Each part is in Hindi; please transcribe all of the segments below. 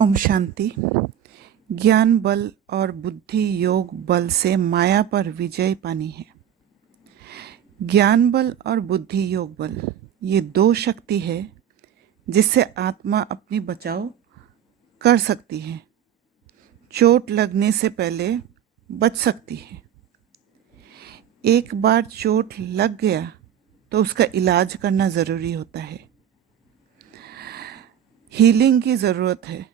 ओम शांति। ज्ञान बल और बुद्धि योग बल से माया पर विजय पानी है। ज्ञान बल और बुद्धि योग बल ये दो शक्ति है जिससे आत्मा अपनी बचाव कर सकती है, चोट लगने से पहले बच सकती है। एक बार चोट लग गया तो उसका इलाज करना ज़रूरी होता है, हीलिंग की ज़रूरत है,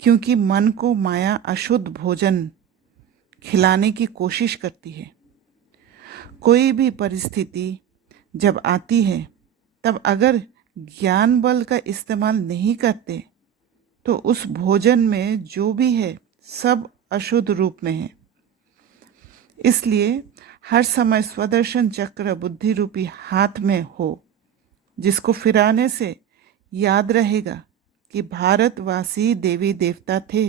क्योंकि मन को माया अशुद्ध भोजन खिलाने की कोशिश करती है। कोई भी परिस्थिति जब आती है तब अगर ज्ञान बल का इस्तेमाल नहीं करते तो उस भोजन में जो भी है सब अशुद्ध रूप में है। इसलिए हर समय स्वदर्शन चक्र बुद्धि रूपी हाथ में हो, जिसको फिराने से याद रहेगा कि भारतवासी देवी देवता थे,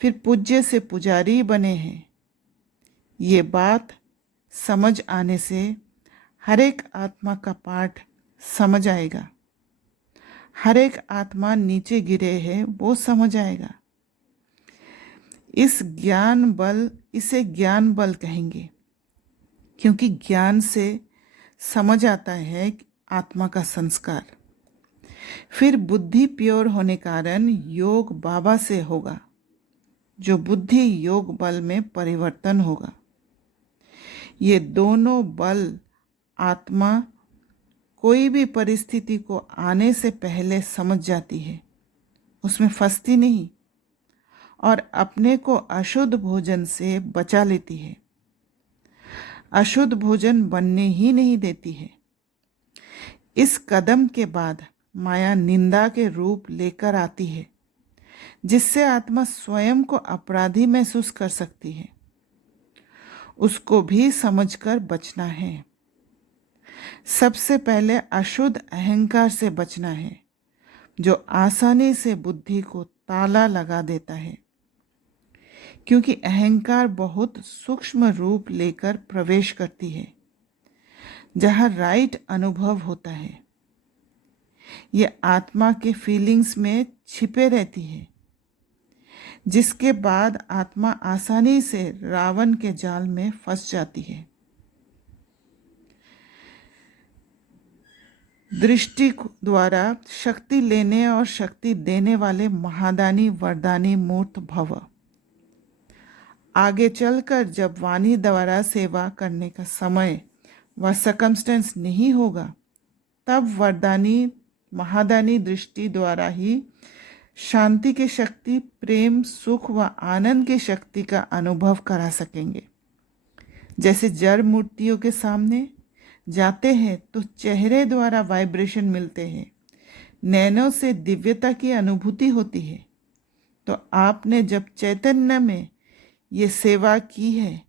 फिर पूज्य से पुजारी बने हैं। ये बात समझ आने से हर एक आत्मा का पाठ समझ आएगा। हर एक आत्मा नीचे गिरे है वो समझ आएगा। इसे ज्ञान बल कहेंगे, क्योंकि ज्ञान से समझ आता है आत्मा का संस्कार। फिर बुद्धि प्योर होने कारण योग बाबा से होगा, जो बुद्धि योग बल में परिवर्तन होगा। ये दोनों बल आत्मा कोई भी परिस्थिति को आने से पहले समझ जाती है, उसमें फंसती नहीं और अपने को अशुद्ध भोजन से बचा लेती है, अशुद्ध भोजन बनने ही नहीं देती है। इस कदम के बाद माया निंदा के रूप लेकर आती है, जिससे आत्मा स्वयं को अपराधी महसूस कर सकती है। उसको भी समझकर बचना है। सबसे पहले अशुद्ध अहंकार से बचना है, जो आसानी से बुद्धि को ताला लगा देता है, क्योंकि अहंकार बहुत सूक्ष्म रूप लेकर प्रवेश करती है, जहाँ राइट अनुभव होता है। ये आत्मा के फीलिंग्स में छिपे रहती है, जिसके बाद आत्मा आसानी से रावण के जाल में फंस जाती है। दृष्टि द्वारा शक्ति लेने और शक्ति देने वाले महादानी वरदानी मूर्त भव। आगे चलकर जब वाणी द्वारा सेवा करने का समय व सर्कमस्टेंस नहीं होगा, तब वरदानी महादानी दृष्टि द्वारा ही शांति की शक्ति, प्रेम, सुख व आनंद की शक्ति का अनुभव करा सकेंगे। जैसे जड़ मूर्तियों के सामने जाते हैं तो चेहरे द्वारा वाइब्रेशन मिलते हैं, नैनों से दिव्यता की अनुभूति होती है। तो आपने जब चैतन्य में ये सेवा की है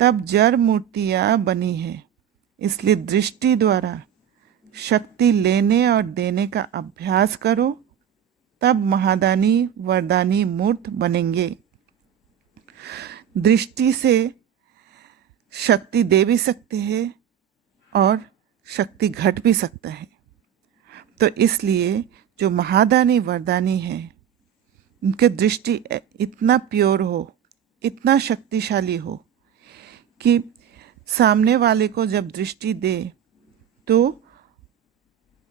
तब जड़ मूर्तियाँ बनी है। इसलिए दृष्टि द्वारा शक्ति लेने और देने का अभ्यास करो, तब महादानी वरदानी मूर्त बनेंगे। दृष्टि से शक्ति दे भी सकते हैं और शक्ति घट भी सकता है। तो इसलिए जो महादानी वरदानी है, उनके दृष्टि इतना प्योर हो, इतना शक्तिशाली हो कि सामने वाले को जब दृष्टि दे तो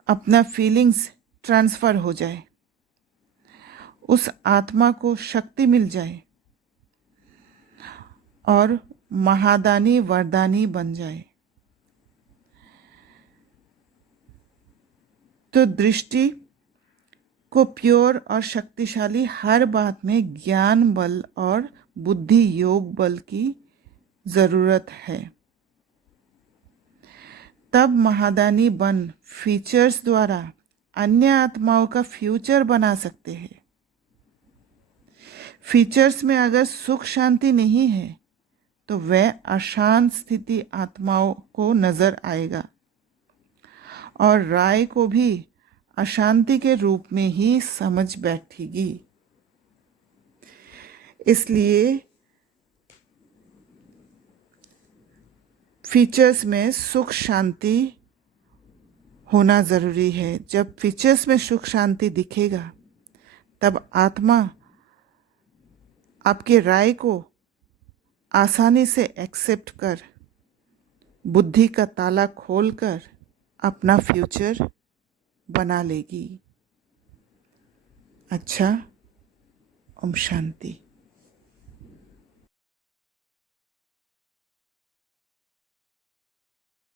अपना फीलिंग्स ट्रांसफ़र हो जाए, उस आत्मा को शक्ति मिल जाए और महादानी वरदानी बन जाए। तो दृष्टि को प्योर और शक्तिशाली हर बात में ज्ञान बल और बुद्धि योग बल की ज़रूरत है। तब महादानी बन फीचर्स द्वारा अन्य आत्माओं का फ्यूचर बना सकते हैं। फीचर्स में अगर सुख शांति नहीं है तो वह अशांत स्थिति आत्माओं को नजर आएगा और राय को भी अशांति के रूप में ही समझ बैठेगी। इसलिए फीचर्स में सुख शांति होना ज़रूरी है। जब फीचर्स में सुख शांति दिखेगा तब आत्मा आपके राय को आसानी से एक्सेप्ट कर बुद्धि का ताला खोलकर अपना फ्यूचर बना लेगी। अच्छा, ओम शांति।